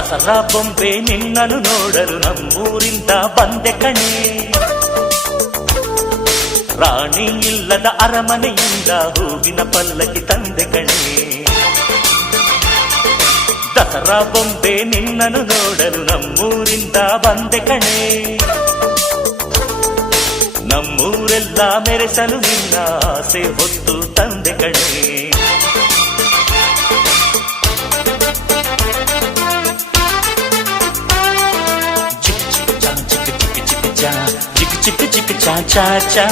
ದಸರಾ ಬೊಂಬೆ ನಿನ್ನನ್ನು ನೋಡಲು ನಮ್ಮೂರಿಂದ ಬಂದೆ ಕಣೆ. ರಾಣಿ ಇಲ್ಲದ ಅರಮನೆಯಿಂದ ಹೂವಿನ ಪಲ್ಲಕ್ಕಿ ತಂದೆ ಕಣೆ. ದಸರಾ ಬೊಂಬೆ ನಿನ್ನನ್ನು ನೋಡಲು ನಮ್ಮೂರಿಂದ ಬಂದೆ ಕಣೆ. ನಮ್ಮೂರೆಲ್ಲ ಮೆರೆಸಲು ನಿನ್ನ ಆಸೆ ಹೊತ್ತು ತಂದೆ ಕಣೆ. ಚಿಕ್ ಚಿಕ್ ಚಾ ಚಾ ಚಾ